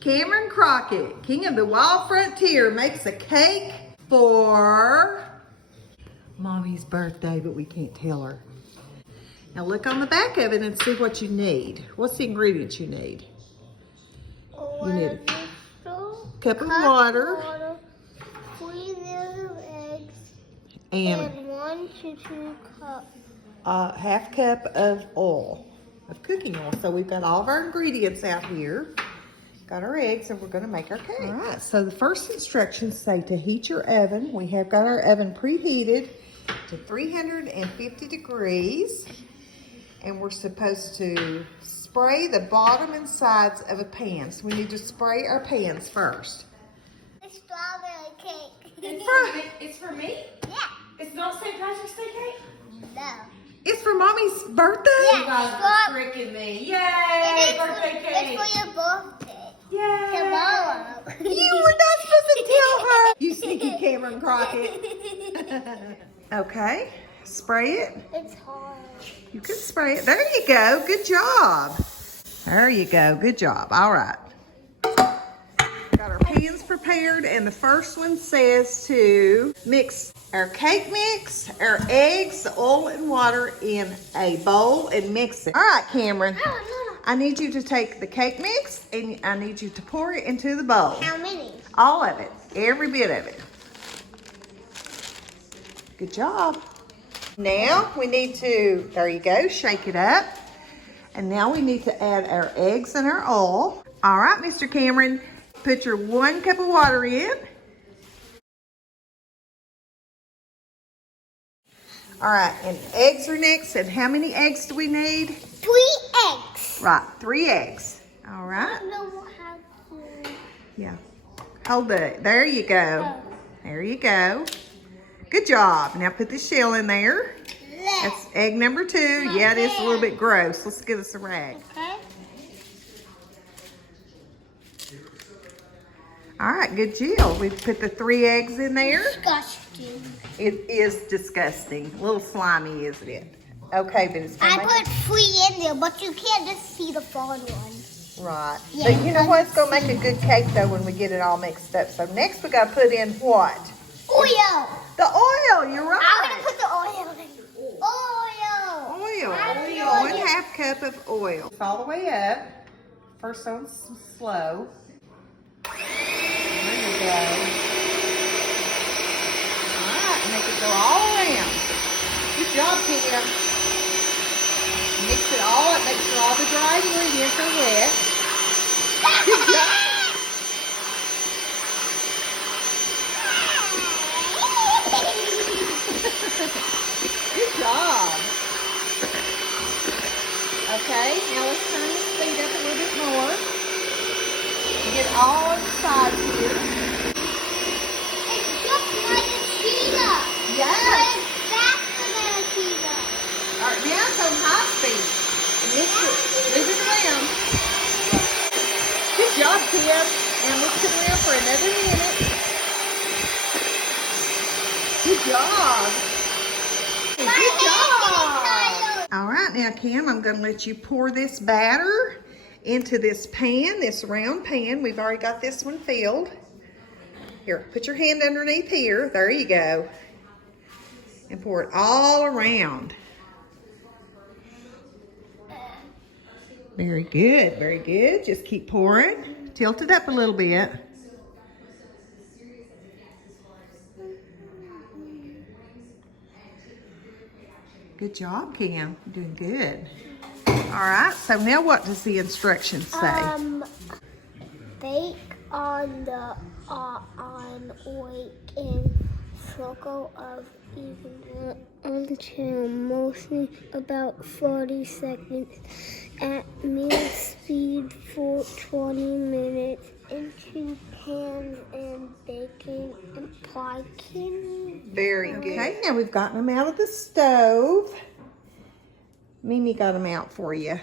Cameron Crockett, king of the wild frontier, makes a cake for Mommy's birthday, but we can't tell her. Now look on the back of it and see what you need. What's the ingredients you need? You need a cup of water, 3 little eggs, and 1 to 2 cups. half cup of oil, of cooking oil. So we've got all of our ingredients out here. Got our eggs and we're gonna make our cake. All right, so the first instructions say to heat your oven. We have got our oven preheated to 350 degrees. And we're supposed to spray the bottom and sides of a pan. So we need to spray our pans first. A strawberry cake. It's for me? Yeah. It's not St. Patrick's Day cake? No. It's for Mommy's birthday? Yeah. You guys are tricking me. Yay, birthday cake. It's for your birthday. Yay. Tomorrow. You were not supposed to tell her. You sneaky Cameron Crockett. Okay, spray it. It's hard. You can spray it. There you go. Good job. There you go. Good job. All right. Got our pans prepared, and the first one says to mix our cake mix, our eggs, oil, and water in a bowl and mix it. All right, Cameron. I need you to take the cake mix, and I need you to pour it into the bowl. How many? All of it. Every bit of it. Good job. Now we need to, there you go, shake it up. And now we need to add our eggs and our oil. All right, Mr. Cameron, put your 1 cup of water in. All right, and eggs are next. And how many eggs do we need? 3 eggs. Right, 3 eggs. All I right. don't know how to. Yeah. Hold it. There you go. There you go. Good job. Now put the shell in there. That's egg number 2. Yeah, it is a little bit gross. Let's get us a rag. Okay. All right, good deal. We've put the 3 eggs in there. Disgusting. It is disgusting. A little slimy, isn't it? Okay, but it's gonna I put 3 in there, but you can't just see the fallen one. Right. Yeah, But you know what? It's gonna make a good cake though when we get it all mixed up. So next we gotta put in what? Oil. The oil. You're right. I'm gonna put the oil in. Oil. Oil. 1/2 cup of oil. All the way up. First on slow. There you go. All right, make it go all around. Good job, Kim. Mix it all up. Make sure all the dry ingredients are wet. Good job. Good job. Okay, now let's turn the speed up a little bit more. Get all of the sides here. It's just like a cheetah. Yes. But it's faster than a cheetah. All right, now it's on high speed. Mix it. Move it around. Good job, Kim. And mix it around for another minute. Good job. Good job. All right, now, Kim, I'm going to let you pour this batter into this pan, this round pan. We've already got this one filled. Here, put your hand underneath here. There you go. And pour it all around. Very good, very good. Just keep pouring. Tilt it up a little bit. Good job, Cam. You're doing good. All right, so now what does the instructions say? Bake on the wait in circle of even until mostly about 40 seconds at medium speed for 20 minutes into pans and baking and baking. Very good. Okay, now we've gotten them out of the stove. Mimi got them out for you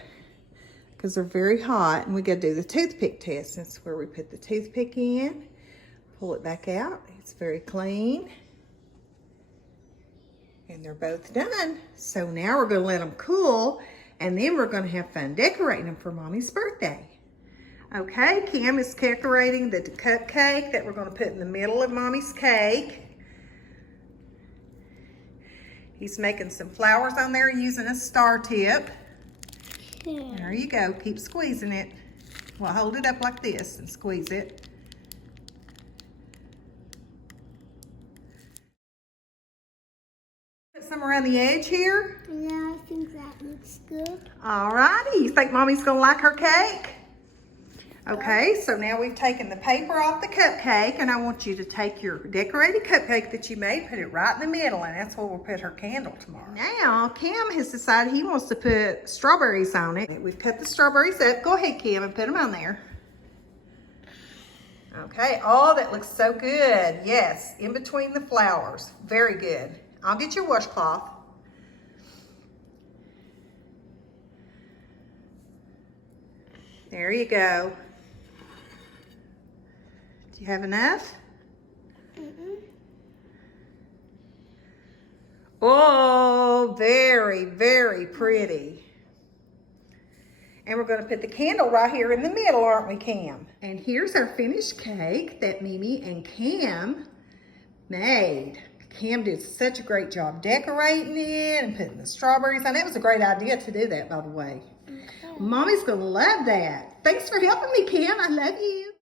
because they're very hot, and we got to do the toothpick test. That's where we put the toothpick in, pull it back out. It's very clean. And they're both done. So now we're going to let them cool, and then we're going to have fun decorating them for Mommy's birthday. Okay, Cam is decorating the cupcake that we're going to put in the middle of Mommy's cake. He's making some flowers on there using a star tip. Okay. There you go. Keep squeezing it. Well, hold it up like this and squeeze it. Put some around the edge here. Yeah, I think that looks good. All righty. You think Mommy's going to like her cake? Okay, so now we've taken the paper off the cupcake, and I want you to take your decorated cupcake that you made, put it right in the middle, and that's where we'll put her candle tomorrow. Now, Cam has decided he wants to put strawberries on it. We've cut the strawberries up. Go ahead, Cam, and put them on there. Okay, oh, that looks so good. Yes, in between the flowers. Very good. I'll get your washcloth. There you go. Do you have enough? Oh, very, very pretty. And we're going to put the candle right here in the middle, aren't we, Cam? And here's our finished cake that Mimi and Cam made. Cam did such a great job decorating it and putting the strawberries on. It was a great idea to do that, by the way. Okay. Mommy's going to love that. Thanks for helping me, Cam. I love you.